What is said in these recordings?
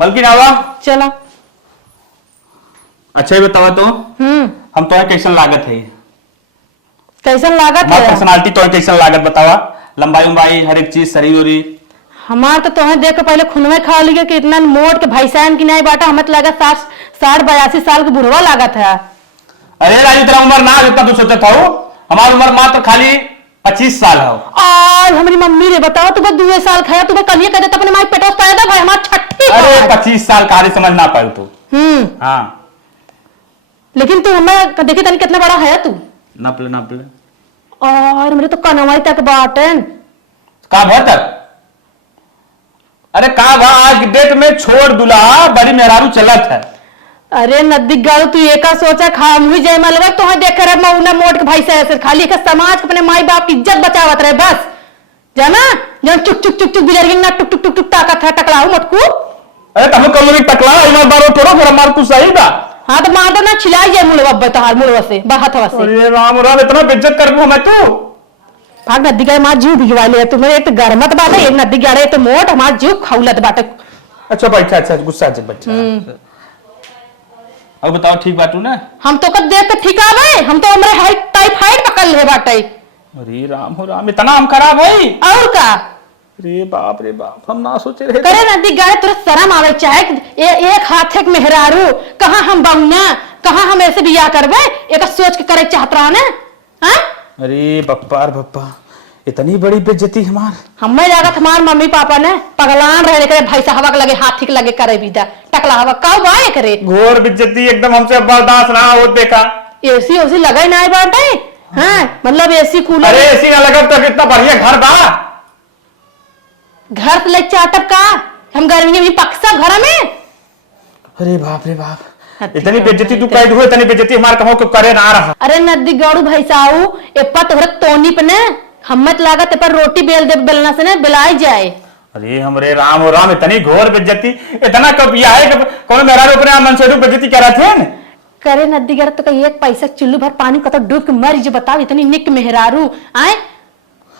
बल्कि आवा चला। अच्छा ही बतावा तो हम तो कैसन लागत है? कैसन लागत है? पर्सनालिटी तो कैसन लागत बतावा, लंबाई उम्बाई हर एक चीज शरीर उरी। हमार तो तुम्हें देख के पहले खुनवे खा लिया कि इतना मोट के भैंसान की नहीं बाटा, हमें तो लगा 60-82 साल के बुढ़वा लागत है। अरे राजू तेरा उम्र ना जितना तू सोचत हो, हमारी उम्र मात्र खाली 25 साल हो। और हमारी मम्मी ने बताओ तुम्हें 2 साल खाया, तुम्हें कल ये कहते अपने माई पेटोस पैदा भाई हमारा छठी। अरे 25 साल कहानी समझ ना पाए तू। हाँ लेकिन तू हमें देखी तनी कितना बड़ा है तू। नपले नपले और मेरे तो कनवाई तक बाटन का भर तक। अरे का भा आज डेट में छोड़ दुल्हा बड़ी मेहरारू चलत है। अरे नदी गाड़ू तू एका सोचा खा मुझे जय मलवा तो देख रहे मऊना मोट के भाई से खाली एक समाज अपने माई बाप की इज्जत बचावत रहे बस जाना। जब चुक चुक चुक चुक बिजर ना टुक टुक टुक टुक ताकत है टकलाऊ मटकू। अरे तब कमरी टकला इमर बारो थोड़ा फिर मार तू सही बा। हाँ तो मार दो ना छिलाई जाए मुड़वा बतहार मुड़वा से बाहतवा से। अरे राम राम इतना बेइज्जत कर दूं मैं तू। भाग नदी गाय मार जीव भिगवा ले तुम्हें एक तो गरमत बात है, एक नदी गाड़े तो मोट हमार जीव खौलत बाटे। अच्छा बैठा अच्छा गुस्सा से बच्चा। अब बताओ ठीक बाटू ना? हम तो कद देख के ठीक आवे, हम तो हमरे हाइट टाइफाइड पकड़ ले बाटे। अरे राम हो राम इतना हम खराब है और का? रे बाप हम ना सोचे रहे। करे नदी गाय तुरंत शर्म आवे चाहे एक हाथ एक मेहरारू कहां हम बउना कहां हम ऐसे बियाह करबे एक सोच के करे चाहत रहा ना। हां अरे बप्पा इतनी बड़ी बेइज्जती हमार हमें लागत हमार मम्मी पापा ने पगलान रहे करे भाई साहब के लगे हाथी के लगे करे विदा टकला हवा का बाय करे घोर बेइज्जती एकदम हमसे बर्दाश्त ना हो। देखा एसी ओसी लगे ना बाटे। हां मतलब एसी कूलर। अरे एसी ना लगा तो कितना बढ़िया घर बा। घर से ले चाटप का हम गर्मी में पक्सा घर में। अरे बाप रे बाप इतनी बेइज्जती तू कह दो, इतनी बेइज्जती हमार कहो को करे ना रहा। अरे नदी गौड़ू भाई साहू एप्पा तोहर तोनी पे ने हमत लागत पर रोटी बेल दे बेलना से ने बेलाई जाए। अरे हमरे राम और राम इतनी घोर बेइज्जती इतना कब किया है कि कौन मेरा ऊपर मन से बेइज्जती करा थे न? करे नदी गर तो कहीं एक पैसा चुल्लू भर पानी कतो डूब के मर जो बताओ इतनी निक मेहरारू आए।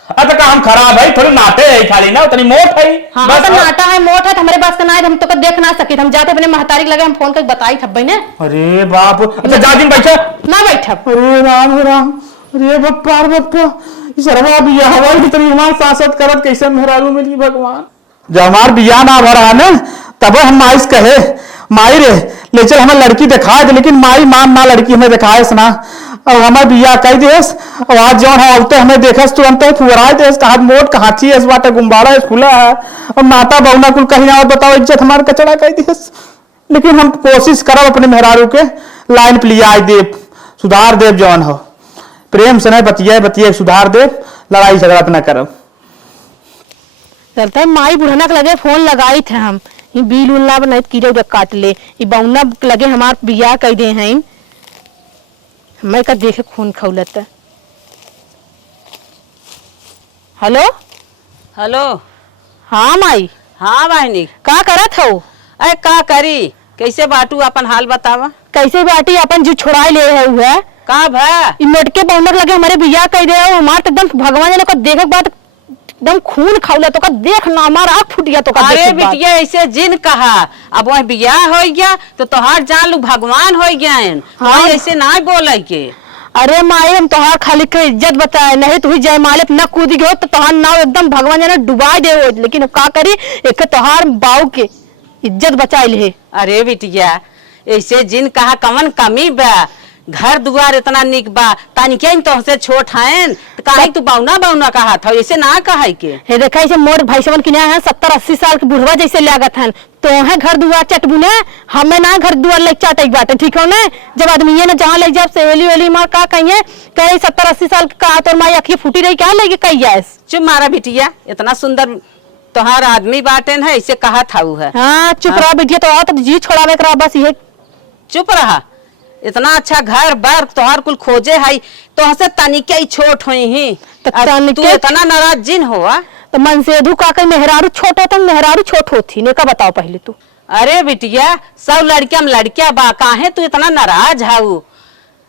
अब का हम खराब है थोड़ी नाटे है खाली ना उतनी मोट है। हाँ बस तो नाटा है मोट है हमारे पास का ना हम तो का देख ना सके हम जाते अपने महतारी लगे हम फोन करके बताई थब्बे ने। अरे बाप अच्छा जा दिन बैठा ना बैठा। अरे राम अरे बप्पा शर्मा बिया हवाई इतनी हमार सांसद करत कैसे मेहरारू मिली भगवान। जब हमार बिया ना भरा ना तब हम माइस कहे माई रे ले चल हमें लड़की दिखाए दे, लेकिन माई मान ना लड़की हमें दिखाए ना। और हमारे बिया कह देस और आज जौन है तो हमें देखस तुरंत फुराए देस कहा मोट कहाची है बाटे गुम्बाड़ा है खुला है और नाता बहुना कुल कहीं और बताओ इज्जत हमारे कचड़ा कह देस। लेकिन हम कोशिश करब अपने मेहरारू के लाइन पे लिया दे सुधार देव जौन हो प्रेम से नहीं बतिया सुधार देव लड़ाई झगड़ा अपना करब। चलता है माई बुढ़ना के लगे फोन लगाई थे हम ये बिल उल ना बनाई कीड़े उड़े काट ले ये बउना लगे हमार बियाह कह दे हैं मैं का देखे खून खौलत। हेलो हेलो हाँ माई। हाँ बहनी का करत हो? अरे का करी कैसे बाटू अपन हाल बतावा। कैसे बाटी अपन जो छुड़ाई ले रहे हुए का भा मोटके बउनर लगे हमारे बियाह कह दे हमार एकदम भगवान ने को देखे बात एकदम खून खौला तो का देख ना हमारा आँख फुटिया तो का। अरे बिटिया ऐसे जिन कहा अब वह बियाह हो गया तो तोहार जान लू भगवान हो गया। हाँ ऐसे ना बोले के। अरे माई हम तोहार खाली के इज्जत बताए नहीं तू जय मालिक न कूदी गयो तो तोहार नाव एकदम भगवान ने डुबाई दे लेकिन का करी एक तोहार बाऊ के इज्जत बचाए ले। अरे बिटिया ऐसे जिन कहा कमन कमी बा घर दुआर इतना निक बा तानिके तुमसे छोट हैं तो काहे तू बाउना कहा था ऐसे ना कहे के। हे देखा ऐसे मोर भाई सबन किना है 70-80 साल के बुढ़वा जैसे लागत हैं तो है घर दुआर चटबू ने हमें ना घर दुआर ले चाटे बाटे ठीक हो ना। जब आदमी ये ना जहाँ ले जाब सहेली वेली मार का कहिए कहे 70-80 साल का तोर माई अखी फूटी रही क्या लेके कही जाए। चुप मारा बिटिया इतना सुंदर तोहार आदमी बाटे है ऐसे कहा था है। हाँ चुप रहा बिटिया तो तो जी छोड़ावे करा बस ये चुप रहा। इतना अच्छा घर बार तोहार कुल खोजे है तो हसे तनिके ही छोट हुई ही तू इतना नाराज जिन हुआ तो मन से धू का मेहरारू छोट होता मेहरारू छोट होती ने का बताओ पहले तू। अरे बिटिया सब लड़कियां लड़किया बा काहे तू इतना नाराज हाउ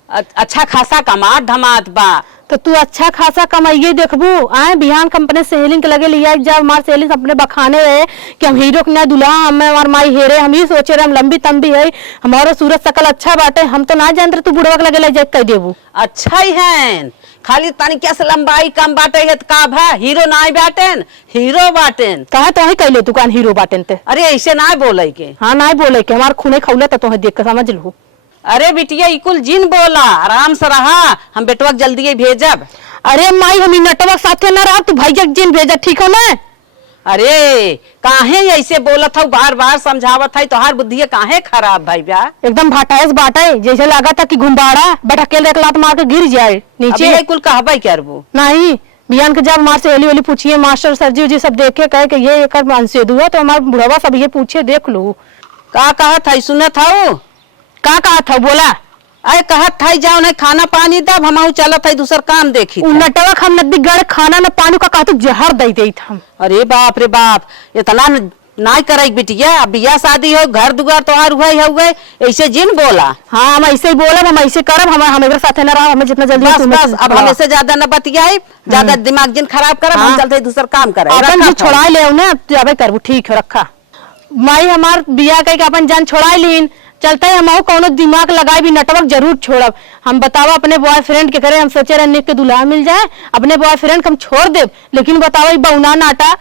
अच्छा खासा कमात धमात बा तो तू अच्छा खासा कमाइए देखबू आए बिहान कंपनी सहेलिंग के लगे लिया जब हमार सहेलिंग अपने बखाने रहे कि हम हीरो के ना दुल्हा हमें हमार माई हेरे हम ही सोचे रहे हम लंबी तंबी है हमारो सूरत सकल अच्छा बाटे हम तो ना जानते तू बुढ़वा के लगे ले कह देबू। अच्छा ही है खाली तनिक से लंबाई कम बाटे है तो का भा हीरो ना बाटेन हीरो बाटेन कहा तो ही कहले तू कान हीरो बाटेन ते। अरे ऐसे ना बोले के। हाँ ना बोले के हमार खूने खौले तो देख के समझ लू। अरे बिटिया इकुल जिन बोला आराम से रहा हम बेटवा जल्दी ही भेजब। अरे माई हम नटवा साथे न रहा तू भैया जिन भेजा ठीक हो ना। अरे काहे ऐसे बोलत हूँ बार बार समझावत है तोहार बुद्धि काहे खराब भाई बा एकदम भाटाएस बाटे जैसे लगा था कि घुम्बाड़ा बैठा के एक लात मार के गिर जाए नीचे कुल कहबे करबू नहीं बिहान के जब मार से एली ओली पूछिए मास्टर सर जी सब देखे कहे कि ये एक अंशेदु है तो हमारा बुढ़वा सब ये पूछे देख लू का कहत है सुनत हूँ का कहा था बोला। अरे कहत था जाओ नहीं खाना पानी दब हम चलत है दूसर काम देखी नटवा हम नदी गड़ खाना न पानी का कहा जहर दे दे हम। अरे बाप रे बाप इतना ना करे बिटिया अब बिया शादी हो घर दुआर तोहार हुआ ऐसे जिन बोला। हाँ हम ऐसे ही बोलब हम ऐसे करब हमारे साथे न रहा हमें जितना जल्दी बस बस अब हमें से ज्यादा न बतियाई ज्यादा दिमाग जिन खराब करब हम चलते दूसर काम करे छोड़ा ले जाबे करबू ठीक है रखा माई हमार बिया कह के अपन जान छोड़ा लीन चलते हम कोनो दिमाग लगाए भी नटवर्क जरूर छोड़ब। हम बतावा अपने बॉयफ्रेंड के करे हम सोचे रहे के दुल्हा मिल जाए अपने बॉयफ्रेंड हम छोड़ दे लेकिन बतावा बहुना नाटा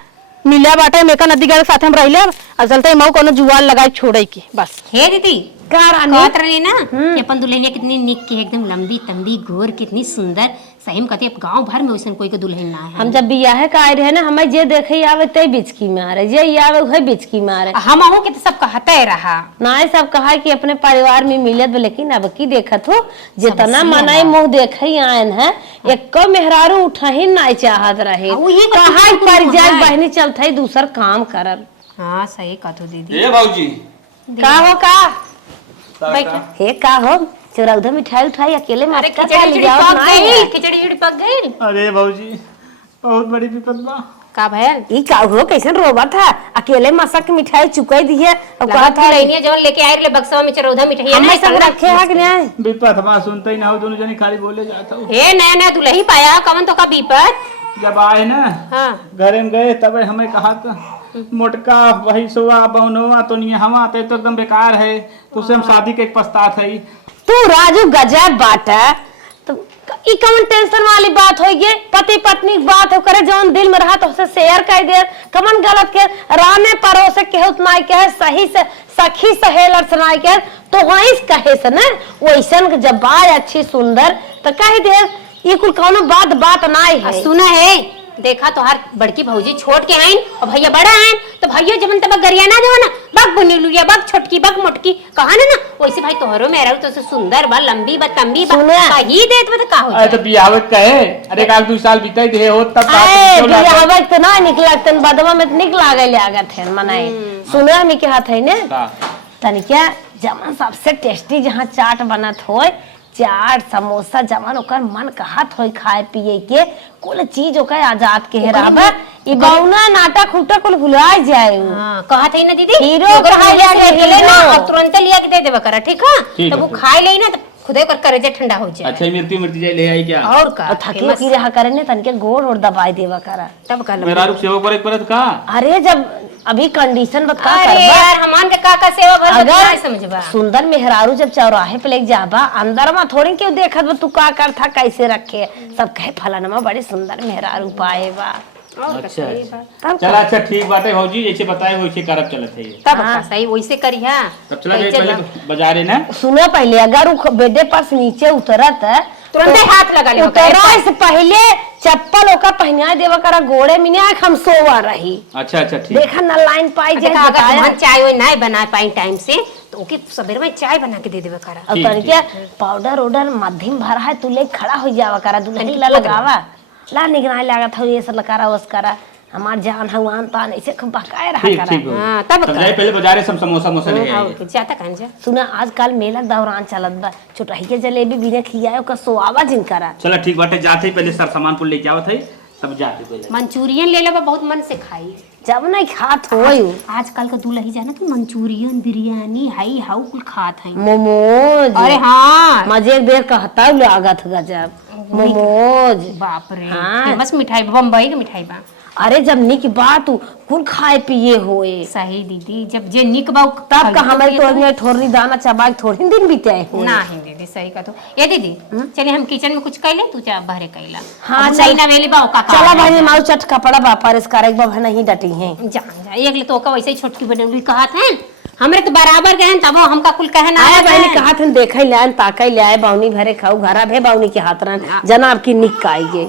मिला बाटे मेका नदी के साथ हम रह और चलते हम कोनो जुआल लगाए छोड़े की बस। हे दीदी कहत रही ना कि अपन दुल्हनिया कितनी निक के एकदम लंबी तंबी गोर कितनी सुंदर सही में कहते गांव भर में वैसन कोई के दुल्हन ना है। हम जब बियाह का आए रहे ना हमें जे देखे आवे ते बिचकी मारे जे आवे वही बिचकी मारे हम आहू के तो सब कहते रहा ना सब कहा कि अपने परिवार में मिलत लेकिन अब की देखत हो जितना मनाई मुंह देखे आयन है एक मेहरारू उठा ही ना चाहत रहे कहा पर जाए बहनी चलते दूसर काम करल। हाँ सही कहतो दीदी। ए भाऊजी का हो का हे का हो चौराउधा मिठाई उठाई अकेले अरे मत खा ले जाओ ना खिचड़ी पक गई। अरे भाऊजी बहुत बड़ी विपद बा का भैल ई का हो कैसन रोबा था अकेले मसक मिठाई चुकाई दी है और कहा था लइनिया जवन लेके आए रे बक्सवा में चरौधा मिठाई हम सब रखे है कि नहीं विपद बा सुनते ही ना हो दोनों जने खाली बोले जाता हूँ। हे नया नया दुल्ही पाया कवन तो का बीपत जब आए ना हाँ घर में गए तब हमें कहा था मोटका वही सोआ बहुनोआ तो नहीं हवा तो एकदम बेकार है तो उसे हम शादी के पछतात है। तू राजू गजब बात है तो ई कौन टेंशन वाली बात होई गे पति पत्नी की बात हो करे जौन दिल में रहा तो उसे शेयर कर दे कमन गलत के रामे परोसे के उतना के सही से सखी सहेलर सुनाई के तो वहीं कहे से ना वैसन जब बात अच्छी सुंदर तो कह दे ये कुल कौनो बात नहीं है। सुना है देखा तो हर बड़की भौजी छोट के आइन और भैया बड़ा आइन तो भैया जब तब गरिया ना जो ना बग बुनी लुलिया बग छोटकी बग मोटकी कहा ना वैसे भाई तोहरो मेरा तो सुंदर बा लंबी बा तंबी बा कही देत बता का हो अरे तो बियाहत कहे अरे काल 2 साल बीते दे हो तब बियाहत तो ना निकला तन बदवा में निक लागल लागत है मनाई सुने हम के हाथ है ने तनी क्या जमन सबसे टेस्टी जहां चाट बनत होय चाट समोसा जमन ओकर मन कहत होई खाए पिए के कुल चीज ओकर आजाद के रहबा ई गौना नाटक उटा कुल भुला जाए। हां कहत है ना दीदी हीरो खाए ले ना और तुरंत लिया के दे देबा करा ठीक है तो वो खाए ले ना खुदे कर करेजे ठंडा हो जाए। अच्छा मृत्यु जाए ले आई क्या और का थके की रहा करे ने तनके गोड़ और दबाई देवा करा तब कर मेरा रुक सेवा करे परत का अरे जब अभी कंडीशन बता अरे यार हमान के का सेवा भर अगर समझबा सुंदर मेहरारू जब चौराहे पे लेके जाबा अंदर में थोड़ी क्यों देखत तू का कर था कैसे रखे सब कहे फलाना बड़ी सुंदर मेहरारू पाए बा। अच्छा चला अच्छा ठीक बात है भौजी जैसे बताए वैसे करब चलत है तब सही वैसे करी हां तब चला जाए पहले तो बाजारे ना सुनो पहले अगर बेडे पर से नीचे उतरत है तुरंत हाथ लगा ले उतरा से पहले चप्पल ओका पहना देवा करा गोड़े में नहीं हम सोवा रही। अच्छा ठीक देखा ना लाइन पाई जे अगर हम चाय वो नहीं बना पाई टाइम से तो ओके सवेरे में चाय बना के दे देवे करा और तनिके पाउडर ओडर मध्यम भरा है तू ले खड़ा हो जावा करा दुल्हन ला लगावा ला निगरानी लागत हो ये सब लकारा वस करा हमार जान हवान तान ऐसे खूब बकाए रहा करा। हां तब जाए पहले बाजारे सब समोसा मोसा ले आए जाता कान जा सुना आजकल मेला दौरान चलत बा छोटही के जलेबी बिना खियायो का सोआवा जिन करा। चला ठीक बाटे जाते ही पहले सर सामान पुल ले जावत है तब जाते पहले मंचूरियन ले लेबा बहुत मन से खाई जब नहीं खात होय आजकल का दूल्हा जाना कि मंचूरियन बिरयानी हाई हाउ कुल खात है मोमोज अरे हां मजे देर कहता लागत गजब मोमोज। बाप रे हाँ। फेमस मिठाई बम्बई के मिठाई बा। अरे जब निक बात कुल खाए पिए होए सही दीदी, जब जे निक बा तब का हमारे तो अभी ठोरी दाना चबाई थोड़ी दिन बीते हो। नहीं दीदी सही का तो ए दीदी चलिए हम किचन में कुछ कैले तू जा बहरे कैला। हाँ, अब चल। नहीं नवेली बा का चला भाई माऊ चट कपड़ा बा पर इसका एक बार नहीं डटी है। जा जा एक ले तो का वैसे ही छोटकी बनौली कहा था हमरे तो बराबर गए तब हमका कुल कहना आया बहनी कहा थे देखे ले आए ताकई ले आए बाउनी भरे खाऊ घरा भे बाउनी के हाथ रन जनाब की निक आएगे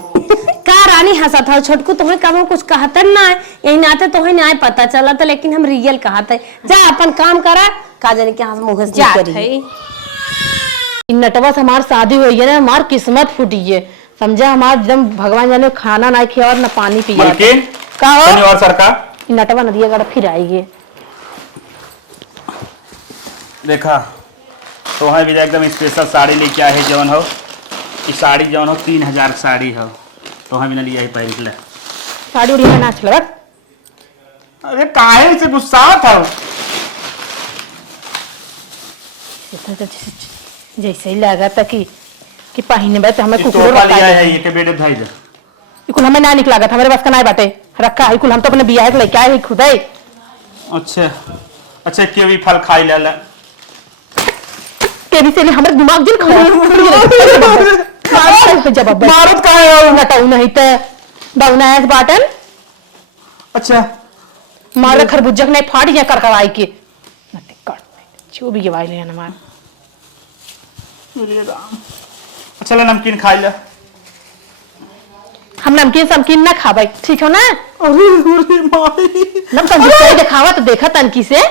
का रानी हंसा था छोटकू तुम्हें कब कुछ कहते ना यही नाते तो है ना पता चला था लेकिन हम रियल कहते जा अपन काम करा का जाने के हाथ मुंह से जा करी। नटवा से हमार शादी हुई है ना, हमार किस्मत फूटी है समझा। हमार एकदम भगवान जाने खाना ना खिया और ना पानी पिया मलकिन का हो और सरकार नटवा नदिया गढ़ फिर आएगी। देखा तो वहाँ भी एकदम स्पेशल साड़ी लेके आए है जौन हो ई साड़ी जौन हो 3000 साड़ी हो तो वहाँ भी ना लिया है पहन ले साड़ी उड़ी में नाच लगा। अरे काहे से गुस्सा था जैसे ही लगा था कि पहने बे तो हमें ई कुछ तोहफा लिया है ये के बेटे धाई दे कुल हमें ना निकला था, हमारे पास का ना बाटे रखा है कुल हम तो अपने बियाह के लेके आए खुद ही। अच्छा अच्छा क्यों भी फल खाई ले ले केवी से हमारे दिमाग जिन जवाब मारत काहे हो नटाऊ नहीं तो बाउना है बाटन अच्छा मारे खरबूजा के नहीं फाड़ी या करकवाई के नते कर जो भी गवाई ले हमार मेरे राम अच्छा ले नमकीन खाई ले हम नमकीन समकीन ना खाबाई ठीक हो ना। अरे अरे माई नम कंजूसाई दिखावा तो देखा तनकी से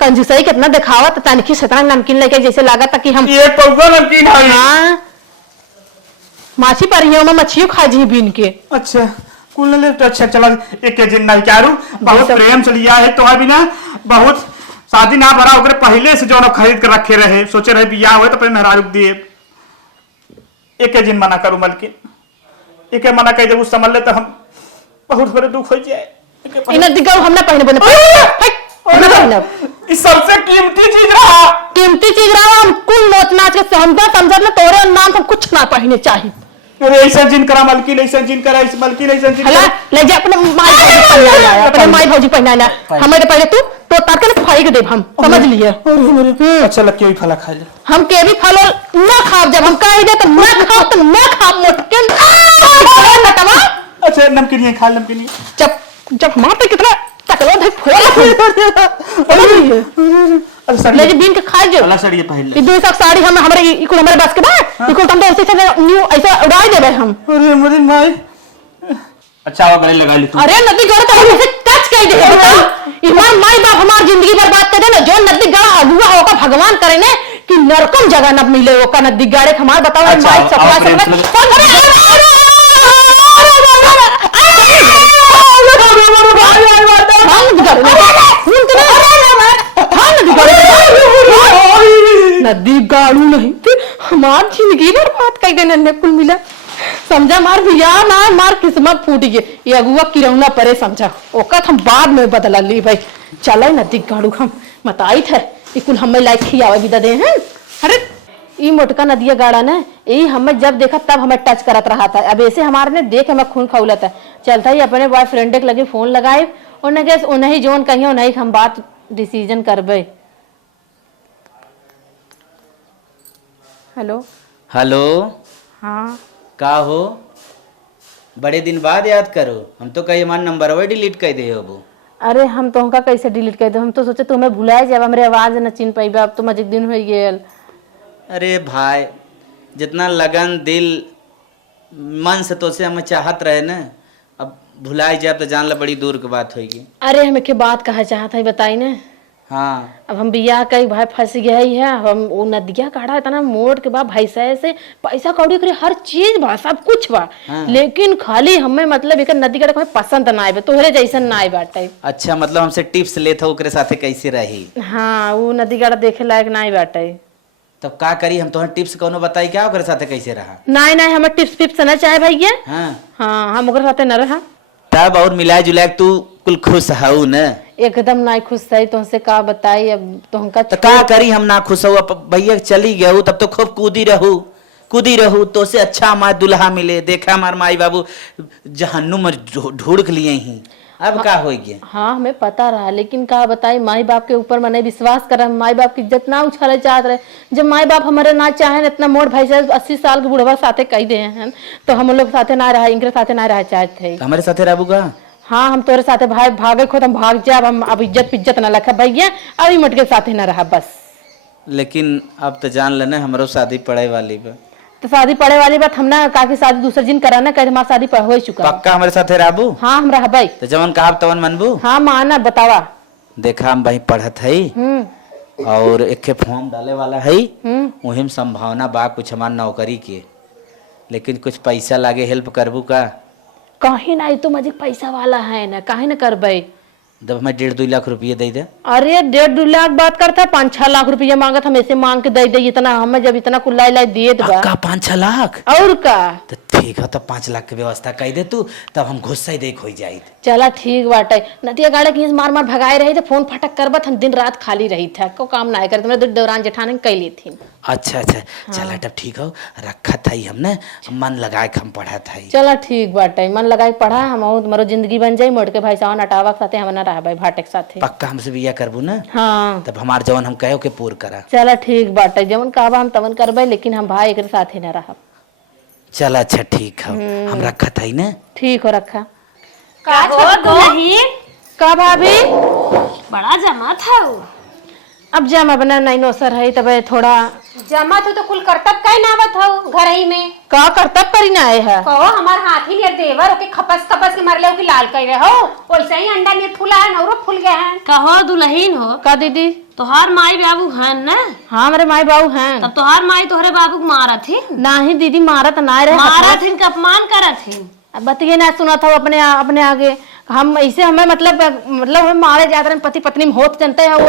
कंजूसाई कितना दिखावा तो तनकी से इतना नमकीन लेके जैसे लगा था कि हम ये पौवा नमकीन है हाँ माछी पर ही मैं मछलियों खा जी बीन के। अच्छा कुल ले तो अच्छा चला एक के जिन्ना चारू बहुत प्रेम से लिया है तो अभी ना बहुत शादी ना भरा ओकरे पहले से जो खरीद कर रखे रहे सोचे रहे बियाह हुए तो पहले मेहरारू दिए एक के जिन मना करूं मलकिन एक के मना कह दे उस समझ ले तो हम बहुत बड़े दुख हो जाए इन्हें दिखाओ हमने पहने बने इस सबसे कीमती चीज रहा कीमती चीज रहा हम कुल नोच नाच के समझा समझा ना तोरे नाम हम कुछ ना पहने चाहिए। अरे ऐसा जिन करा मलकिन ऐसा जिन करा इस मलकिन ऐसा जिन हला करा ले जा अपने माई भौजी पहनाना अपने माई भौजी पहनाना हमें तो पहले तू तो ताक ने फाड़ी दे हम समझ लिए। अच्छा लग के भी फला खा ले हम के भी फल ना खाब जब हम कह दे तो ना खाओ तो ना खाब मोटकन नटवा अच्छा नमकीन ये खा नमकीन ये जब जब मां पे कितना तकलो थे फोड़ अरे सर ले जी बीन के खाए जो अल्लाह सर ये पहन ले ई दो साड़ी हम हमारे इकुल हमारे बस के बा इकुल हम तो ऐसे न्यू ऐसा उड़ाई देबे हम। अरे मेरी माई अच्छा वो गले लगा ली तू अरे नदी गढ़ तो हम इसे टच कर दे बताओ इमान माई बाप हमार जिंदगी बर्बाद कर दे ना जो नदी गढ़ अगुआ होगा भगवान करे ने कि नरकम जगह न मिले वो का नदी गाड़े हमार बताओ अच्छा, माई आओ, सपना प्रेम सपना नदी गाड़ू नहीं हमार जिंदगी बर्बाद कर देने ने कुल मिला समझा मार भैया ना मार किस्मत फूट गई ये अगुआ किरौना परे समझा ओकत हम बाद में बदला ली भाई चले नदी गाड़ू हम मताई थे इकुल हमें लाइक खियावे भी दे हैं। अरे ई मोटका नदिया गाड़ा ने यही हमें जब देखा तब हमें टच करत रहा था अब ऐसे हमारे ने देख हमें खून खौलत है चलता ही अपने बॉयफ्रेंड के लगे फोन लगाए और न गैस उन्हें जोन कहियो नहीं हम बात डिसीजन करबे। हेलो हेलो हाँ का हो बड़े दिन बाद याद करो हम तो कहीं हमारा नंबर वो डिलीट कर दे हो। अरे हम तो उनका कैसे डिलीट कर दो हम तो सोचे तुम्हें भुलाए जब हमारे आवाज न चिन पाई अब तो मजे दिन हो गेल। अरे भाई जितना लगन दिल मन से तो से हमें चाहत रहे ना अब भुलाए जाए तो जान ला बड़ी दूर की बात होगी। अरे हमें के बात कहा चाहता है बताई ना हाँ अब हम बियाह कई भाई फंस गया ही है हम वो नदिया काढ़ा इतना मोड़ के बाद भाई से पैसा कौड़ी करे हर चीज बा सब कुछ बा हाँ। लेकिन खाली हमें मतलब एक नदी काढ़ा हमें पसंद ना आए तोहरे जैसन ना आए बाटे। अच्छा मतलब हमसे टिप्स लेता ओकरे साथे कैसे रही। हाँ वो नदी काढ़ा देखे लायक ना आए बाटे तब का करी हम तुम्हें टिप्स कोनो बताई क्या ओकरे साथे कैसे रहा। नहीं हमें टिप्स पिप्स ना चाहे भैया। हाँ हाँ हम ओकरे साथे न रहा तब और मिलाए जुलाए तू कुल खुश हऊ न एकदम ना खुश सही तुमसे का बताई अब तुमका तो का करी हम ना खुश हूँ अब भैया चली गया तब तो खूब कूदी रहू कुदी रहू तो से अच्छा हमार दुल्हा मिले। देखा हमार माई बाबू जहन्नुम में ढूंढ लिए ही, अब का हो गया। हाँ हमें पता रहा, लेकिन का बताई माई बाप के ऊपर मैंने विश्वास करा, माई बाप की इज्जत ना उछाले चाहत रहे। जब माई बाप हमारे ना चाहे, इतना मोड़ भाई साहब 80 साल के बुढ़वा साथे कही दे हैं, तो हम लोग साथे ना रहा, इनके साथे ना रह चाहते थे। तो हमारे साथे रहबू का? हाँ हम तोरे साथे भाई भागे खो, हम भाग जाब, हम अब इज्जत ना रखा भैया, अब ई मटके साथे ना रहा बस। लेकिन अब तो जान लेना हमरो शादी पड़े वाली बा। तो शादी पड़े वाली बात, हम ना काफी शादी दूसरे दिन कराना, कहे हमारी शादी हो चुका। पक्का हमारे साथे रहबू? हाँ हम रह भाई। तो जवन कहब तवन मनबू? हाँ माना, बतावा। देखा हम भाई पढ़त है और एक फॉर्म डाले वाला है, वही में संभावना बा कुछ हमार नौकरी के, लेकिन कुछ पैसा लागे, हेल्प करबू का? कहीं ना तो मजे पैसा वाला है ना, काहे ना करबे। जब हमें 1.5-2 लाख रुपये दे दे। अरे 1.5-2 लाख बात करता है, 5-6 लाख रुपया मांगत, हम ऐसे मांग के दे दे इतना, हमें जब इतना कुल्ला लाई दिए तो पक्का 5-6 लाख? और का तो ठीक है, तो 5 लाख की व्यवस्था कर दे तू, तब हम घुस्सा ही देख हो जाए। चला ठीक बाटे। नतिया गाड़ी की मार मार भगाए रही थे, फोन फटक करबत, हम दिन रात खाली रही था, को काम ना करे, तुम्हारे दौरान जेठान कई ली थी। अच्छा अच्छा चला तब ठीक हो, रखा था हमने, मन लगाए हम पढ़ा था। चला ठीक बाटे, मन लगाए पढ़ा, हम तुम्हारो जिंदगी बन जाये, मोड़ के भाई साहब नटावा के साथे हम ना रहा भाई भाटे के साथे। पक्का हमसे बिया करबू ना? हाँ तब हमार जवन हम कहो के पूर करा। चला ठीक बाटे, जवन कहबा हम तवन करबे, लेकिन हम भाई एक साथे ना रहा। चल अच्छा ठीक है, हम रखा था ना। ठीक हो रखा। का हो दुल्हन? का भाभी? बड़ा जमा था वो। अब जमा बना नहीं नौसर है, तब थोड़ा जमा तो कुल करतब काहे ना आवत हो घर ही में? का करतब करी ना आए है। कहो हमार हाथी नियर देवर ओके खपस खपस के मरले ओके लाल कर रहे हो, वैसे ही अंडा नियर फूला है, नौरो फूल गया है। कहो दुल्हन हो? का दीदी? तोहार माई बाबू हैं ना? हाँ मेरे माई बाबू हैं। तब तोहार माई तोहरे बाबू को मारा थी? नहीं दीदी, मारत ना रहे, मारा थी का अपमान करा थी। बतिए ना सुना था अपने आगे, हम ऐसे हमें मतलब हम मारे जाते रहे, पति पत्नी में होत जनते है वो।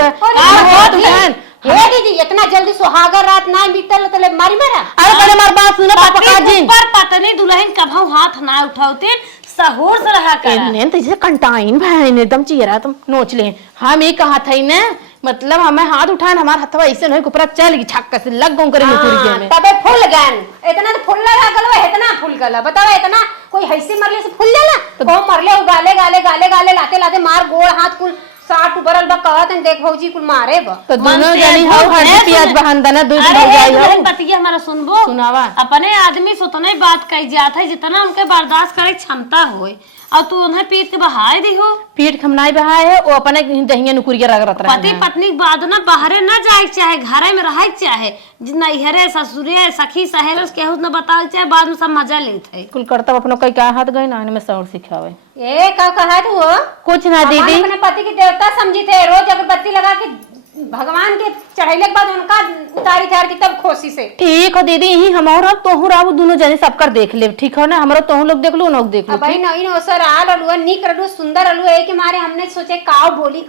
हे दीदी इतना जल्दी सुहागर रात ना बीतल तले मारी मारा। अरे पहले हमारी बात सुनो पापा जी। पर पत्नी दुल्हन कभू हाथ ना उठाते, सहूर से रहा कर। ने तो जैसे कंटाइन बहन एकदम चेहरा तुम नोच ले। हम ये कहा था ना, मतलब हमें हाथ उठान, हमारा हथवा ऐसे नहीं ऊपर चल गई, छक्का से लग गऊं करे मुकुरिये में। तबे फूल गन इतना तो फूल लगा गलो, इतना फूल गला बताओ, इतना कोई हैसे मरले से फूल जाला? तो मरले गाले गाले गाले गाले लाते लाते मार गोड़ हाथ कुल 60 उबरल बा, कहत देख भौजी कुल मारे बा। तो दोनों जनी हो हड्डी प्याज बहन दना दूध हो जाई हो। पतिया हमारा सुनबो, सुनावा। अपने आदमी से उतने बात कही जात है जितना उनके बर्दाश्त करे क्षमता होए, और तू उन्हें पीट के बहाए दी हो। पीठ खमनाई बहाए है, वो अपने दहिया नुकुरिया रगड़त रहे। पति पत्नी के बाद ना बाहरे ना जाए चाहे, घरे में रहे चाहे, नैहरे ससुरे सखी सहेल केहू न बताए चाहे, बाद में सब मजा लेते है। कुल करतब अपनो कई का हाथ गई ना, में सौर सिखावे। ए का कहा तू हो? कुछ ना दीदी, अपने पति की देवता समझी थे, रोज अगरबत्ती लगा के भगवान के चढ़ाइले के बाद उनका उतारी चार की तब खुशी से। ठीक हो दीदी, यही हमारा तोहू राहु दोनों जने सब कर देख ले, ठीक हो ना? हमारा तोहू लोग देख लो, नोक देख लो। भाई नहीं नौसर आल अलुआ निक अलुआ सुंदर अलुआ है कि मारे हमने सोचे काव बोली,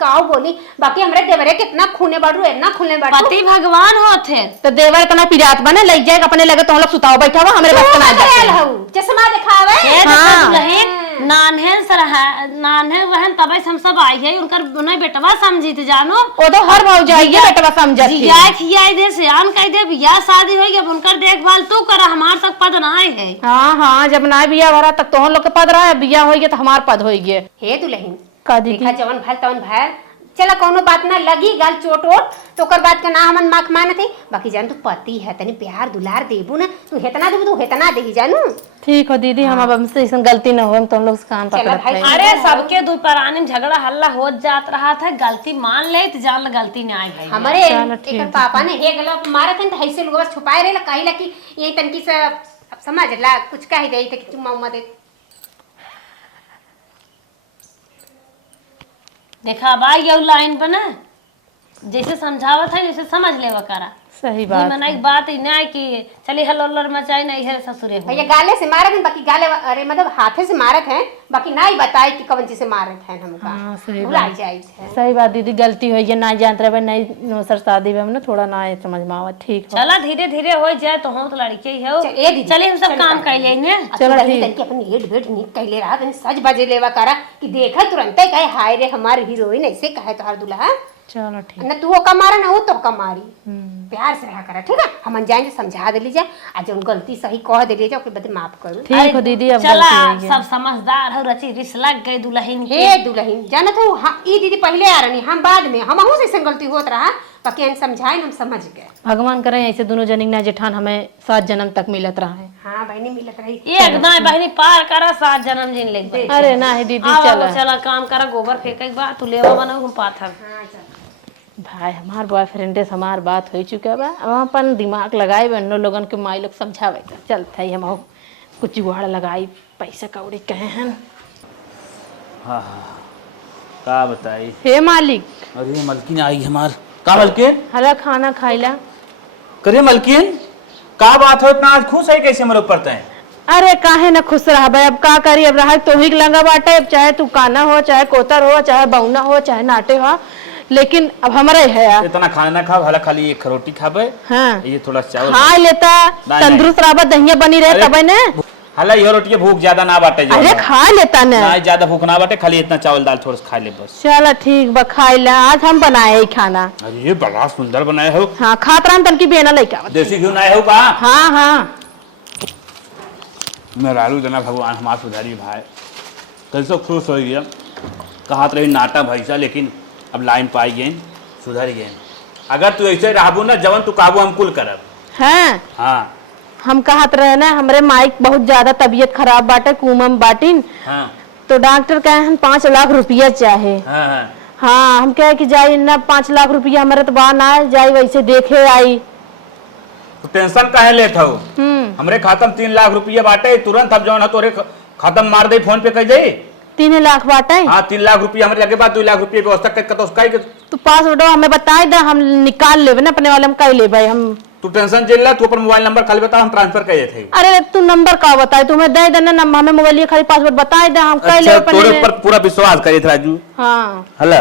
बाकी हमरे देवरे कितना खूने बढ़ू, इतना खूने बढ़ू। पति भगवान होते तो देवर इतना पिरात बने लग जाए, अपने लगे तो हम लोग सुताओ बैठा हुआ, हमारे बस ना जाए। चश्मा दिखावे नान्हे बहन तब हम सब आई है, उनकर उन्हें बेटवा समझी थे जानो। वो तो हर भाव जाइए बेटवा समझत थी। जिया खियाई दे से आन कह दे बियाह शादी होई, अब उनकर देखभाल तू कर, हमार तक पद ना है। हाँ जब ना बिया भरा तक तो हम लोग के पद रहा है, बिया हो गया तो हमार पद हो गया। हे दुल्हन का दीदी? देखा जवन भल तवन भल, चला कोनो बात ना लगी गल चोट ओट तो ओकर बात का ना हमन माख मानत है, बाकी जान तू पति है तनी प्यार दुलार देबू ना, तू हेतना देबू, तू हेतना देही जानू। ठीक हो दीदी, हम अब हमसे ऐसा गलती न हो, हम तो हम लोग काम चला पकड़त भाई। रहे। अरे सबके दुपहरानी में झगड़ा हल्ला हो जात रहा था, गलती मान ले तो जान ल गलती नहीं आई है। हमारे एकर पापा ने हे गला मारत है, ऐसे लोग बस छुपाए रहे, कहिला कि ये तनकी से अब समझ ला कुछ कह दे त कि चुम्मा उम्मा दे। देखा भाई ये लाइन पर ना जैसे समझावत है जैसे समझ ले करा। सही बात मना एक बात ही ना कि चली हल्लोलर मचाई नहीं है ससुरे भैया गाले से मारत हैं, बाकी गाले अरे मतलब हाथे से मारत हैं, बाकी ना ही बताए कि कौन चीज से मारत हैं हमका। हाँ, सही भुला बात। जाए है। सही बात दीदी, गलती हुई है, ना जानते रहे नहीं नौसर शादी में हम ना थोड़ा ना समझ में आवा। ठीक हो चला धीरे धीरे हो जाए, तो हम तो लड़के ही हो। चल, ए दीदी, चलिए हम सब काम कर ले ने। चलो ठीक। तनकी अपन हेड वेड निक कहले रहा, तनी सज बजे लेवा करा कि देखा तुरंत कहे हाय रे हमार हीरोइन ऐसे कहे तोहार दुल्हा। चलो ठीक। न तू ओका मारा ना वो तो ओका मारी। प्यार से रहा करा, ठीक है? हम जाएंगे समझा दे लीजिए, आज हम गलती सही कह दे लीजिए, ओके बदे माफ करू। ठीक हो दीदी, अब चला गलती है। सब समझदार हो, रची रिस लग गई दुल्हन के। हे दुल्हन जाना तो ई दीदी पहले आ रही, हम बाद में, हम से ऐसे गलती होत रहा, बाकी हम समझाए हम समझ गए। भगवान करे ऐसे दोनों जनिक ना जेठान हमें 7 जन्म तक मिलत रहा है। हाँ बहनी मिलत रही। एकदम बहनी पार करा 7 जन्म जिन ले गए। अरे ना है दीदी, चला चला चला काम करा, गोबर फेंके के बाद तू लेवा बनाओ हम पाथर। हाँ चल। भाई हमार बॉयफ्रेंड से हमार बात हो चुका बा, अब अपन दिमाग लगाए बनो लोगन के माई लोग समझावे चलते ही हम कुछ जुगाड़ लगाई, पैसा कौड़ी कहे हैं। हाँ का बताई। हे मालिक, अरे मलकिन आई हमार। का मलकिन? हला खाना खाइला। करे मलकिन का बात हो, इतना आज खुश है कैसे मेरे ऊपर तय? अरे काहे ना खुश रहा भाई, अब का करी, अब रहा तो ही लंगा बाटे, अब चाहे तू काना हो, चाहे कोतर हो, चाहे बौना हो, चाहे नाटे हो, लेकिन अब हमारे है यार। इतना खाना ना खाओ, हला खाली एक रोटी खाबे। हाँ ये थोड़ा चावल खा लेता, नहीं, तंदुरुस्त रहा, दहिया बनी रहे तब ने। हला ये रोटी भूख ज्यादा ना बाटे जो। अरे खा लेता ना, ना ज्यादा भूख ना बाटे, खाली इतना चावल दाल थोड़ा खा ले बस। चलो ठीक बा, खाइला। आज हम बनाए ही खाना। अरे ये बड़ा सुंदर बनाए हो। हाँ खात रहा तन की बेना लेके। देसी घी बनाए हो का? हाँ हाँ मेरा आलू जना भगवान हमारा सुधारी भाई, कैसे खुश हो गया। कहा रही नाटा भैसा, लेकिन अब लाइन पाई गए, सुधर गए। अगर तू ऐसे रहबू ना जवन तू काबू हम कुल करब। हैं हाँ हम कहत रहे ना, हमरे माइक बहुत ज्यादा तबीयत खराब बाटे, कुमम बाटिन, हाँ तो डॉक्टर कहे हम 5 लाख रुपया चाहे। हाँ हाँ। हाँ हम कहे कि जाई ना 5 लाख रुपया हमारे तो बाहर ना जाई, वैसे देखे आई। तो टेंशन काहे लेत हो? हमरे खाता में 3 लाख रुपया बाटे, तुरंत अब जवन है तोरे खाता में मार दे, फोन पे कह दे। 3 लाख बाटे। हाँ 3 लाख रुपया हमारे लगे बाद 2 लाख रुपया व्यवस्था कर तो उसका ही। तो पासवर्ड हमें बताए दे, हम निकाल लेबे ना अपने वाले में, कह लेबे हम। तू टेंशन जेल ला, तू अपन मोबाइल नंबर खाली बता, हम ट्रांसफर कर देते। अरे तू नंबर का बताए, तुम्हें दे देना नंबर, हमें मोबाइल खाली पासवर्ड बताए दे, हम कह ले अच्छा, अपने तोरे में। ऊपर पूरा विश्वास करे थे राजू। हाँ हला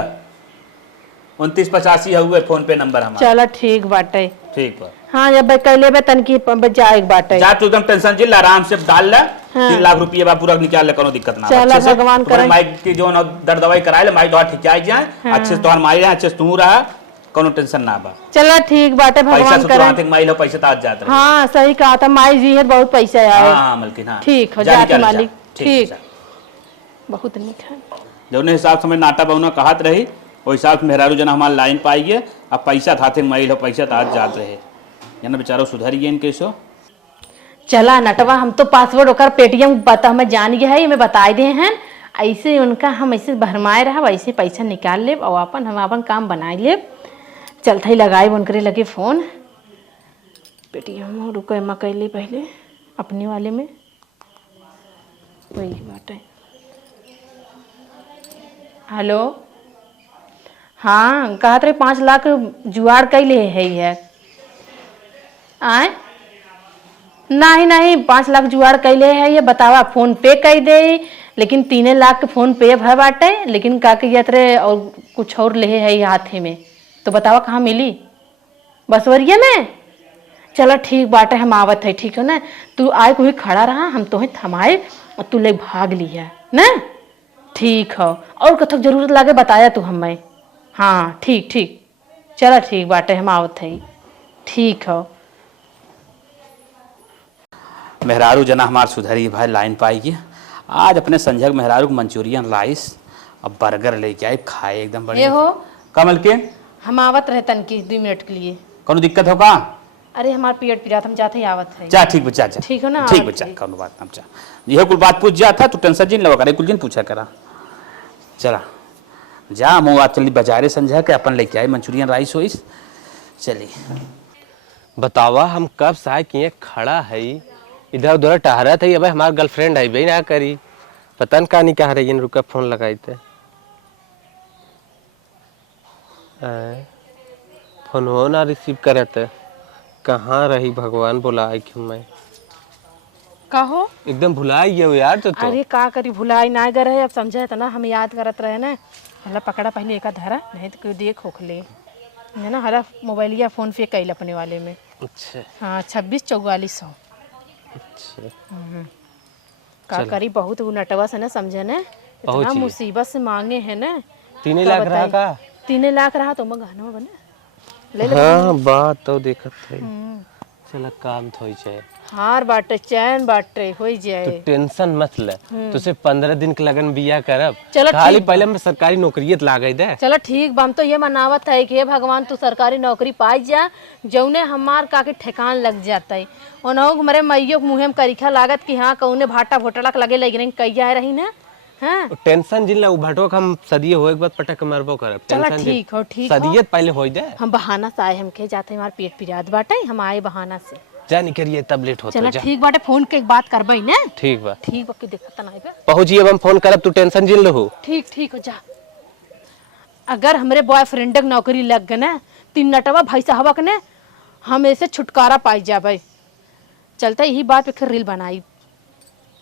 2985 हुए फोन पे नंबर हमारा। चलो ठीक बाटे। ठीक बा। हाँ जब कह लेबे तन की जाए बाटे। जा तू एकदम टेंशन जिल आराम से डाल ला। हाँ। 3 लाख रुपया बा पूरा निकाल ले, कोनो दिक्कत ना। चलो अच्छे से भगवान तुम्हारे करे। माइक की जो दर्द दवाई कराए ले, माइक दवा ठीक जाए। हाँ। अच्छे से तुम्हारे माई रहा, अच्छे से तू रहा, कोनो टेंशन ना बा। चलो ठीक बाटे, पैसा भगवान से करे। तुरंत एक माई लो, पैसा तो आज जात रहे। हाँ सही कहा था, माई जी है बहुत पैसा आए। हाँ हाँ मलकिन हाँ। ठीक हो जा जाते निकाल, जा। मालिक। ठीक जा। बहुत नीक है। जौने हिसाब से नाटा बहुना कहत रही, वो हिसाब से मेहरारू जना हमारा लाइन पाई गए। अब पैसा थाते माई लो, पैसा तो आज जात रहे, यानी बेचारो सुधर गए इन कैसो। चला नटवा, हम तो पासवर्ड होकर पेटीएम बता हमें जान गया है, हमें बताए दे हैं। ऐसे उनका हम ऐसे भरमाए रहा, वैसे पैसा निकाल ले और अपन हम अपन काम बनाए ले। चलते ही लगाए उनकरे लगे फोन पेटीएम। रुको एमा कैले पहले अपने वाले में, वही बात है। हेलो हाँ कहा थे 5 लाख जुआड़ कैले है आए। नहीं नहीं 5 लाख जुआड़ कैले है, ये बतावा फोन पे कह दे, लेकिन 3 लाख के फोन पे भर बाटे, लेकिन का कहियत रे और कुछ और ले है हाथे में, तो बतावा कहाँ मिली? बसवरिया में। चलो ठीक बाटे, हम आवत है, ठीक है ना? तू आए कोई खड़ा रहा, हम तुम्हें थमाए और तू ले भाग लिया ना। ठीक हो, और कथक जरूरत लागे बताया तू हमें। हाँ ठीक ठीक, चलो ठीक बाटे, हम आवत है, ठीक हो। मेहरारू जना हमार सुधरी भाई, लाइन पाई गई। आज अपने संजय मेहरारू को मंचूरियन राइस और बर्गर लेके आए, खाए एकदम ये बढ़िया। हो कमल के हम आवत रहे तनकी 2 मिनट के लिए। कोनो दिक्कत होगा? अरे हमार पेट पीड़ा, हम जाते ही आवत है। जा ठीक बच्चा, जा ठीक हो ना? ठीक आवत बच्चा, है। कोनो बात ना। यह कुल बात पूछ जा था, तू टेंशन जिन लगा करे, कुल जिन पूछा करा। चला जा, मुँह बात चली बाजारे संजय के अपन लेके आए मंचूरियन राइस वाइस। चलिए बतावा, हम कब साय किए खड़ा है, इधर उधर टहरत है। अब हमार गर्लफ्रेंड है भाई ना करी, पता न कहानी कहाँ रही, रुका फोन लगाई थे। फोन हो ना रिसीव करत, कहाँ रही भगवान बुलाए कि मैं का हो? एकदम भुलाई गया यार। तो अरे का करी, भुलाई ना गए रहे, अब समझे था ना, हम याद करत रहे ना। हला पकड़ा पहले एक धरा, नहीं तो कोई देख होखले है ना। हला मोबाइलिया फोन पे कैल अपने वाले में। अच्छा हाँ 264400। अच्छा का करी, बहुत वो नटवा से ना समझे ना, इतना बहुत ही। मुसीबत से मांगे है ना। 3 लाख रहा का? 3 लाख रहा तो मैं गहना बने हाँ बात तो देखत है। चला काम थोई जाए, हार बाटे चैन बाटे हो तो जाए। टेंशन मत ले, तुझे 15 दिन के लगन बिया करब। चलो खाली पहले मैं सरकारी नौकरियत लागे दे। चलो ठीक बा, हम तो ये मनावत है कि हे भगवान तू सरकारी नौकरी पाई जा, जौने हमार काके ठेकान लग जाता है। ओनहु मरे मैयो मुहे में करीखा लागत कि हाँ कौने भाटा भोटड़ा के लगे लगी कहिया रही ना। हाँ टेंशन जिन ला उभटो हम सदिये होए के बाद पटक मरबो करब। चलो टेंशन ठीक हो ठीक हो। सदियत पहले होई दे। हम बहाना से आए, हमके जाते हमार पेट पिरात बाटे, हम आए बहाना से। जा निकलिए तब लेट होता चलो जा। ठीक बाटे, फोन के एक बात करबई ना। ठीक बा, ठीक बा कि देखत ना बे। पहुंची अब हम फोन करब, तू टेंशन जिन लहो। ठीक ठीक हो जा। अगर हमरे बॉयफ्रेंड के नौकरी लग गए ना, 3 नटवा भाई साहब के ने हम ऐसे छुटकारा पाई जाबे। चलते यही बात पे फिर रील बनाई,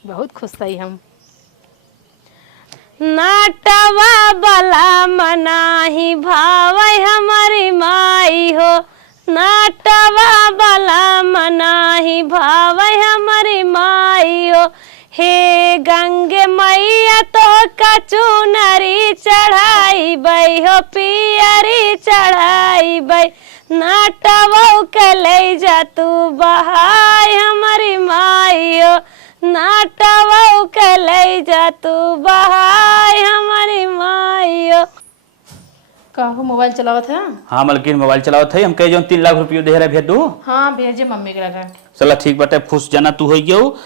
बहुत खुश थी हम। नाटवा बला मनाही भावै हमारी माई हो, नाटवा बला मनाही भावै हमारी माई हो। हे गंगे मैया तो कचू नरी चढ़ाई बई हो, पियरी चढ़ाई बई। नाटवा के ले जा तू बहाई हमारी माई हो, नाटवा के ले जा तू बहाई हमारी माई हो। का हो मोबाइल चलावत है? हाँ मलकिन मोबाइल चलावत है, हम कहे जो 3 लाख रुपये दे रहे भेज दू। हाँ भेजे मम्मी के लगा। चला ठीक बाटे, खुश जाना तू हो गयो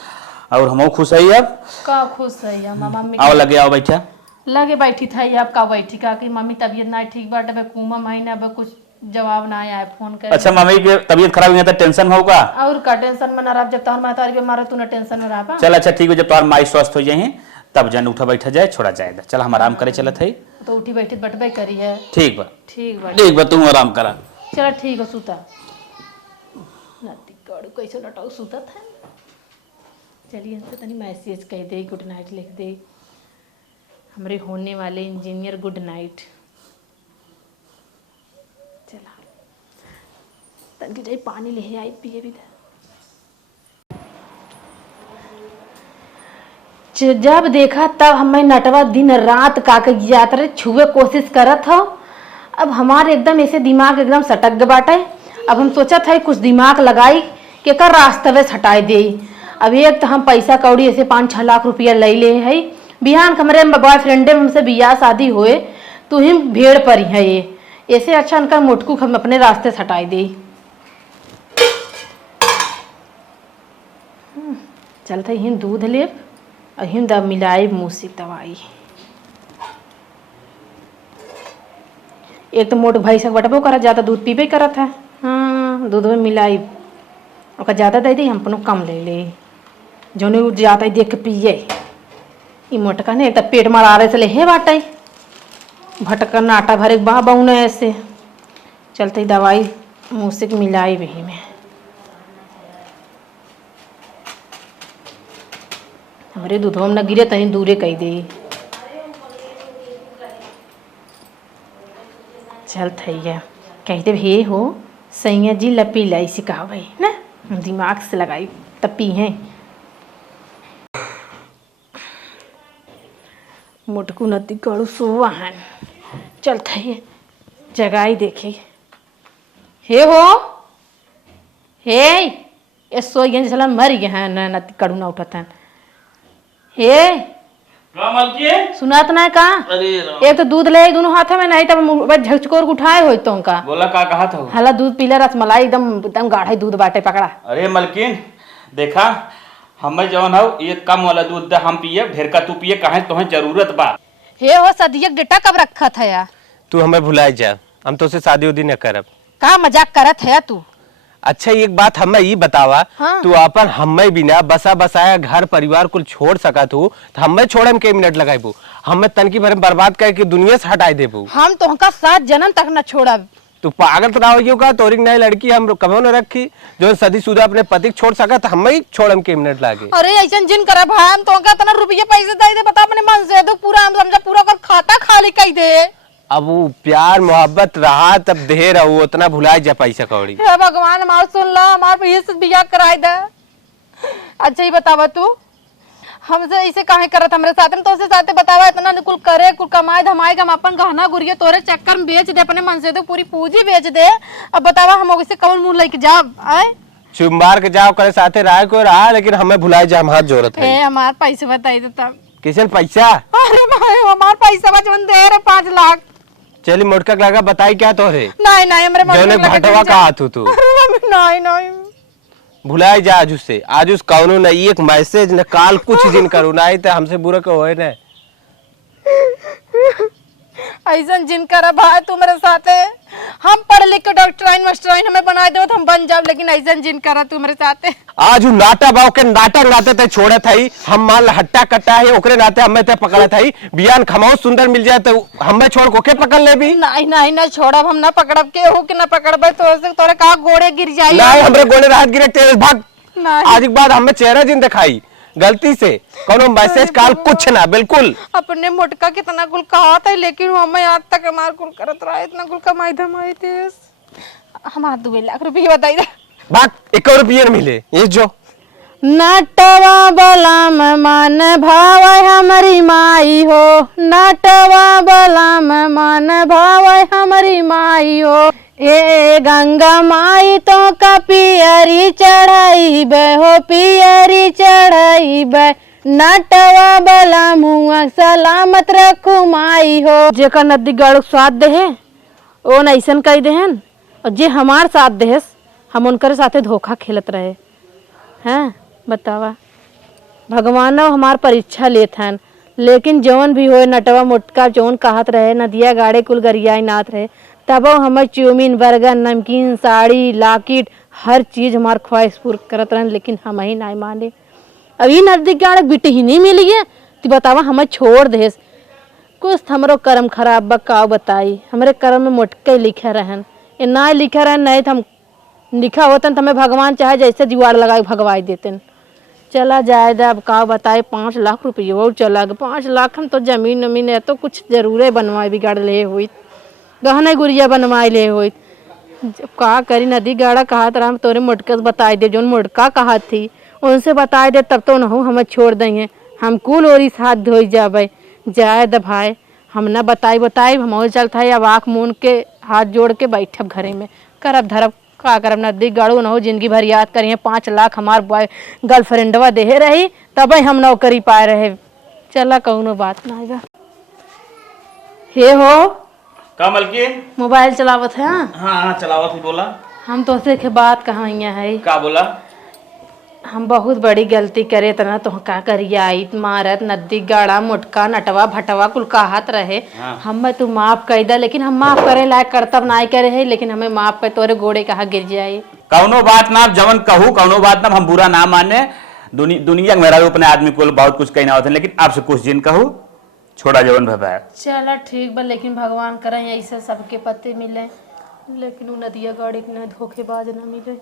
और हम खुश है। अब का खुश है या मम्मी आओ लगे, आओ बैठा लगे बैठी था अब का बैठी का कि मम्मी तबीयत ना ठीक बाटे, बे कुमा महीना बे कुछ जवाब ना आया फोन कर। अच्छा मम्मी की तबीयत खराब हुई तो टेंशन होगा और का टेंशन में ना रह, जब तोहर महतारी बीमार तू ना टेंशन में रह। चल अच्छा ठीक है, जब तुम्हार माई स्वस्थ हो जाए तब जन उठा बैठा जाए, छोड़ा जाए। चल हम आराम करे चलत है। तो उठी बैठी बटबे करी है। ठीक बा ठीक बा ठीक बा, तुम आराम करा। चलो ठीक है सुता। नती कड़ू कैसे लटाऊ सुतत है। चलिए हमसे तनी मैसेज कह दे, गुड नाइट लिख दे, हमरे होने वाले इंजीनियर गुड नाइट। चला तनकी जाई पानी ले आई पिए भी। जब देखा तब हमें नटवा दिन रात काके यात्रा छुए कोशिश करत हो। अब हमारे एकदम ऐसे दिमाग एकदम सटक गए बाटे। अब हम सोचा था कुछ दिमाग लगाई के कर रास्ते में हटाए दे। अब एक तो हम पैसा कौड़ी ऐसे 5-6 लाख रुपया ले ले है, बिहान कमरे में बॉयफ्रेंडे में हमसे बियाह शादी हुए तो ही भेड़ परी है ये। ऐसे अच्छा उनका मोटकू हम अपने रास्ते से हटाए दे। चलते ही दूध ले और हिम दब मिलाए मूसिक दवाई। एक तो मोट भाई से बटबो करा, ज्यादा दूध पीबे करत है। हाँ दूध में मिलाई और ज्यादा दे दी, हम अपनों कम ले ले, जो ज्यादा ही देख के पिए। ये मोटका ने एक तो पेट मारा रहे से ले हे बाटे भटका नाटा भरे बा बउने ऐसे। चलते ही दवाई मूसिक मिलाई वही में। हमारे दूधों में न गिरे तनी दूरे कही दे। चल थैया कह दे हे हो सैया जी लपी लाई सिखावे ना, दिमाग से लगाई तब पी हैं। मोटकू नती कड़ू सुवाहन। चल थैया जगाई देखी हे हो हे ये सो गए जैसे मर गए हैं न, नती कड़ू ना उठत हैं। हे सुनात ना का एक तो दूध ले दोनों हाथ में, नहीं तब झकझकोर उठाए हो तो उनका बोला का कहा था हला दूध पीला रसमलाई एकदम एकदम गाढ़ा दूध बाटे पकड़ा। अरे मलकिन देखा हमें जवन हो ये कम वाला दूध हम पिए, ढेर का तू पिए, कहे तो जरूरत बा। हे हो सदियक डेटा कब रखा था यार? तू हमें भुलाए जा, हम तो से शादी उदी न करब। का मजाक करत है तू? अच्छा एक बात हमें ये बतावा, हाँ? तू अपन हमें बिना बसा बसाया घर परिवार कुल छोड़ सकत हूँ तो हमें छोड़े में के मिनट लगाबू? हमें तनकी भर बर्बाद करके दुनिया से हटाई देबू। हम तो उनका 7 जन्म तक न छोड़ब। तू पागल तो ना हो का तोरी नई लड़की हम कभो न रखी जो शादीशुदा अपने पति छोड़ सकत, हमें ही छोड़म के मिनट लागे। अरे ऐसा जिन करे भाई हम तो उनका इतना रुपये पैसे दे दे, बता अपने मन से दो पूरा हम समझा पूरा कर खाता खाली कह दे। अब वो प्यार मोहब्बत रहा तब दे रहो, उतना भुलाए जा पैसा कौड़ी। हे भगवान हमार सुन ला, हमार पे ये सब बियाह कराए दे। अच्छा ही बतावा तू हमसे ऐसे काहे करत हमरे साथ में, तो उससे साथे बतावा इतना कुल करे कुल कमाए धमाए हम अपन गहना गुड़िया तोरे चक्कर में बेच दे, अपने मन से तो पूरी पूंजी बेच दे। अब बतावा हम वैसे कौन मुंह लेके जाब आए? चुप मार के जाओ करे साथे राय को रहा, लेकिन हमें भुलाई जा, हम हाथ जोड़त है। ए हमार पैसे बताई देता। किसन पैसा? अरे भाई हमार पैसा बचवन दे रे 5 लाख। चली मोटका लगा बताई क्या तोरे? नहीं नहीं हमरे जौने भटवा का हाथ तू नहीं नहीं भुलाई जा आज उससे, आज उस कौनो न एक मैसेज न काल कुछ दिन करू ना तो हमसे बुरा को होए न। ऐसा जिन कर भाई तू मेरे साथ है, हम पढ़ लिख के डॉक्टराइन मास्टराइन हमें बना दो तो हम बन जाओ, लेकिन ऐसा जिन करा तू मेरे साथ है। आज उ नाटा बाव के नाटक नाते ते छोड़े थई, हम मान हट्टा कट्टा है ओकरे नाते हमें ते पकड़े थई, बियान खमाओ सुंदर मिल जाए तो हमें छोड़ को के पकड़ ले भी? नहीं नहीं ना छोड़ब, हम ना पकड़ब के हो के ना पकड़बे तो से तोरे का गोड़े गिर जाई। नहीं हमरे गोले रात गिरे तेरे भाग। नहीं। आज के बाद हमें चेहरा जिन दिखाई गलती से कोनो मैसेज काल कुछ ना, बिल्कुल अपने मोटका कितना कुल कहा था, लेकिन हमें आज तक हमार कुल करत रहा, इतना कुल कमाई धमाई थे। हम 2 लाख रुपये बताई दे बात 1 रुपये न मिले ये जो नटवा बलम मन भाव हमारी माई हो, नटवा बलम मन भाव हमारी माई हो, ए गंगा माई तो का पियरी चढ़ाई बे हो, पियरी चढ़ाई बे, नटवा बलम हुआ सलामत रखू माई हो। जेकर नदी गढ़ स्वाद दे है ओ ऐसन कही दे हैं, और जे हमार साथ दे हम उनकर साथे धोखा खेलत रहे हैं। बतावा भगवान हमार परीक्षा लेत हन, लेकिन जौन भी हो नटवा मोटका जौन कहत रहे नदिया गाड़े कुल गरियाई नाथ रहे, तब हमें चाउमीन बर्गर नमकीन साड़ी लाकिट हर चीज हमार ख्वाहिश पूर्ण करत रहे, लेकिन हम ही नहीं माने। अभी नजदीक गाड़े बिटी ही नहीं मिली है तो बतावा हमें छोड़ दे। कुछ हमरो कर्म खराब बा बताई, हमारे कर्म में मोटके लिखे रहन, ये ना लिखे रहन नहीं तो हम लिखा होता तो हमें भगवान चाहे जैसे जुआड़ लगा भगवाई देते। चला जाए अब का बताए 5 लाख रुपये और चला गए। 5 लाख हम तो जमीन वमीन है तो कुछ जरूरे बनवाए बिगाड़ ले हुई, गहना गुड़िया बनवाए ले हुई। का करी नदी गाड़ा कहा तरह तोरे मोटके बताए दे, जो मोटका कहा थी उनसे बताए दे तब तो न हो हमें छोड़ देंगे, हम कुल और इस हाथ धोई जाए जाए दभाए हम न बताई हम चलत है। अब आँख मून के हाथ जोड़ के बैठब घरे में करब धरब का करब, नदी गाड़ू न हो जिंदगी भर याद करिए। 5 लाख हमार बॉय गर्लफ्रेंडवा देहे रही तब हम नौकरी पाए रहे। चला कौनो बात ना है। हे हो का मलकिन मोबाइल चलावत है? हाँ चलावत ही बोला। हम तो से के बात कहाँ है, का बोला? हम बहुत बड़ी गलती करे तना तो का करिया आई मारत नदी गाड़ा मोटका नटवा भटवा कुल कहत रहे। हाँ। हमें तू माफ कर दे, लेकिन हम माफ करे लायक कर्तव्य नहीं करे है, लेकिन हमें माफ कर तोरे गोड़े कहा गिर जाए। कौनो बात ना जवन कहू कौनो बात ना हम बुरा ना माने। दुनिया में मेरा अपने आदमी को बहुत कुछ कहना होता है, लेकिन आपसे कुछ दिन कहू छोड़ा जवन भबा। चला ठीक बा, लेकिन भगवान करे ऐसे सबके पते मिले, लेकिन नदिया गाड़ी के धोखेबाज न मिले।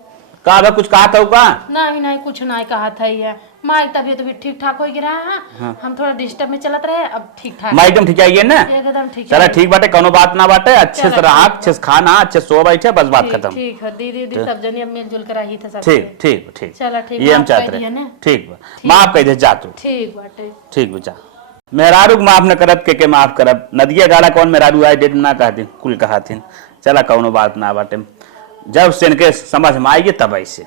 का कुछ कहा था का? नहीं कुछ नहीं कहा था ये माँ तबीयत भी ठीक ठाक हो गया है। हाँ। हम थोड़ा डिस्टर्ब में चलत रहे, अब ठीक ठाक माँ एकदम ठीक है ना? एकदम ठीक। चला ठीक बाटे, कोनो बात ना बाटे। अच्छे से रहा, अच्छे से खाना, अच्छे सो बैठे, बस बात खत्म। ठीक है दीदी सब जनी अब मिलजुल कर रही थे सब। ठीक ठीक ठीक चला ठीक, ये हम चाहते रहे। ठीक बा माफ कह दे जा तू। ठीक बाटे ठीक बा जा। मेहरारू माफ न करब के माफ करब। नदिया गाड़ा कौन मेहरारू आए डेट ना कहती कुल कहतीन। चला कौनो बात ना बाटे, जब से इनके समझ में आएगी तब ऐसे